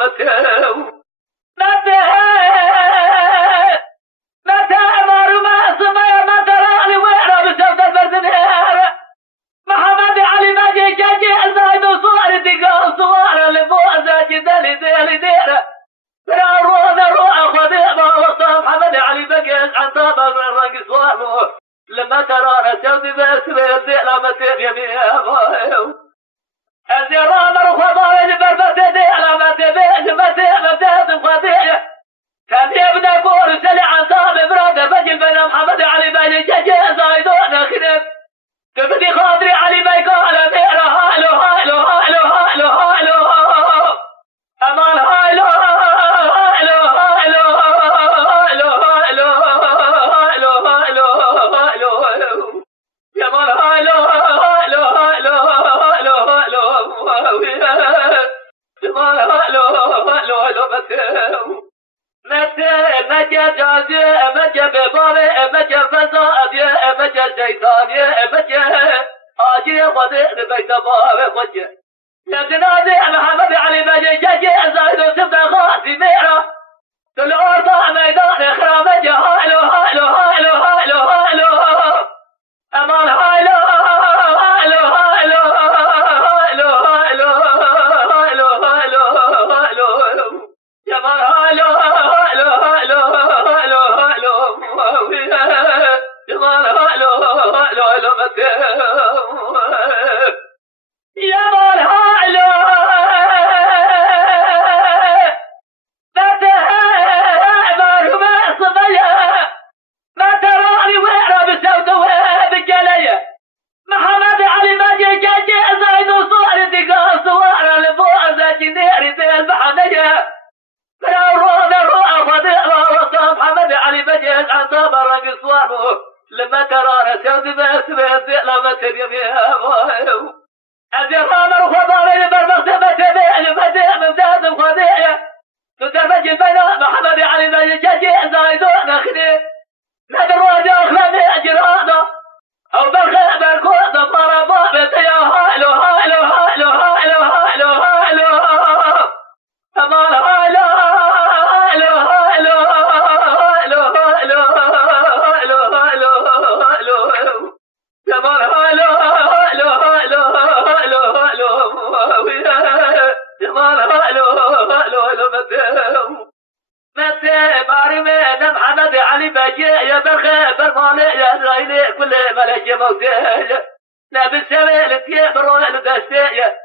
هلو متى أمر ما سمي ما تراني ويرا بسبب البردنير محمد علي ماجي جاجي الزايد وصور دقاء صور اللي فوق زاجي دلي ديرة رونا روح خديمة وصام محمد علي بقيت عن طابق الرقص وامو لما ترانا سودي بس بيدي لما تبيني أبايو الزران رخبايا بربتي دي لما تبيج متى خديمة كان يبدأ كور سلي عن طابق برادة بجل بين محمد علي بقيت جاجي زايدون خديم تبدي خاطري علي بيقال ميرا هايلو أمان هايلو يا مان هايلو يا مان هايلو متى جازي متى بباري متى فساد متى شيطاني متى آجي خدي بيت بابي خدي يا جنازي محمد علي بجي جاجي زايد وسبت خاصي ميرا الأرض ميدان خرامج هايلو أمان هايلو يا مان هايلو يا مان هايلو متى يا مان هايلو متى أمر ما صبيا ما تراني ويرا بسودة وبجلية محمد علي ماجي جاجي زايد وصور دقاء صور اللي فوق زاجي ديري دي البحنية رونا روح خديمة وصام محمد علي بجيت عن طابق الرقص وامو لما ترانا سودي بس بيدي لما تبيني أبايو الزران رخبايا بربتي متى ممتاز خديمة تتفجي بين محمد علي بجيت جاجي زايدون خديم ندروا جاخلني أجرانا أو بالخيبر كود مرضى بيتيا هايلو أمان هايلو يا مان هايلو يا مان هايلو متى بارمي محمد علي بجي يا بالخيبر مالي يا زايلي كل ملك موتي لا بالسبيل تيبرو الدستية